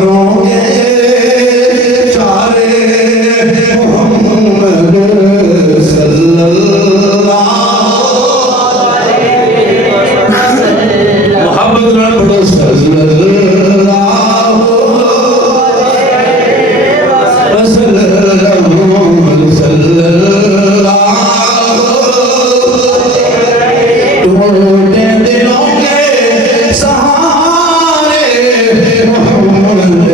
रोंगे चारे मोहम्मद सल्लल्लाहु अलैहि वसल्लम। मोहब्बत नाल पढ़ो सल्लल्लाहु अलैहि वसल्लम सल्लल्लाहु टूटे दिलों के सहारे मोहम्मद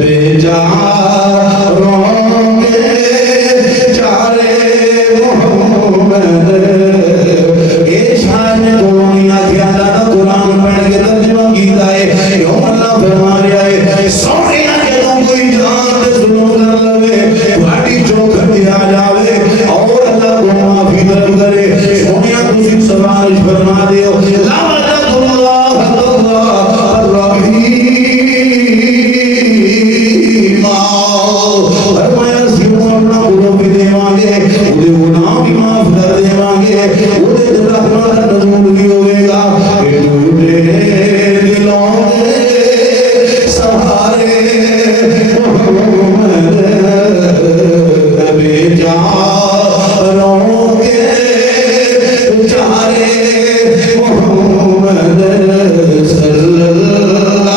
बेजा रोंगे चारे मोहम्मद। ये शान दुनिया के अंदर कुरान पढ़ के तर्जुमा कीता है। यो अल्लाह फरमा रहा है सोनिया के तो कोई जान ते जुल्म कर लवे बाटी चौखट आ जावे और अल्लाह को माफी तरफ करे। सोनिया तुसी सवाल फरमा दियो लावतुल्लाह अर्रहीम। फरमाया सिर्फ अपना गुनाह भी देवांगे उदे गुनाह भी माफ कर देवांगे उदे रहमत नजूल भी होवेगा। टूटे दिलों के सहारे मोहम्मद बेजा रोंगे चारे मोहम्मद सल्लल्लाहु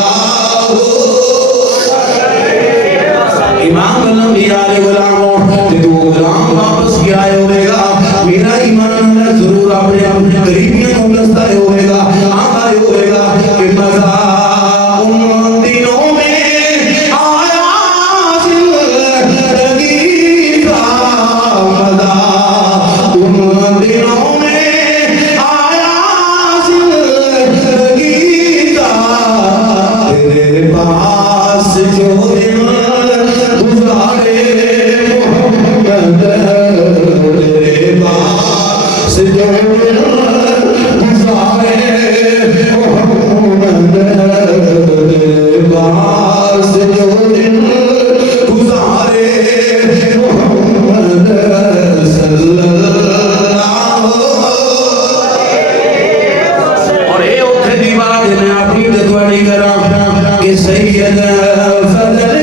अलैहि वसल्लम। इमाम अलंबिया ने गुलामों ते तू गुलाम वापस किया होगा मेरा ईमान जरूर अपने करीबियों को दस्ता होगा आया होगा कि मजा उन दिनों में आया जिंदगी का मजा उन दिनों में आया जिंदगी का तेरे पास जो दिन गुजारे मोहम्मद तेरे पास जो दिन गुजारे मोहम्मद तेरे पास जो दिन गुजारे मोहम्मद सल्लल्लाहु और ये उठे दीवार ने अपनी दतवानी करा कि सैयद फजल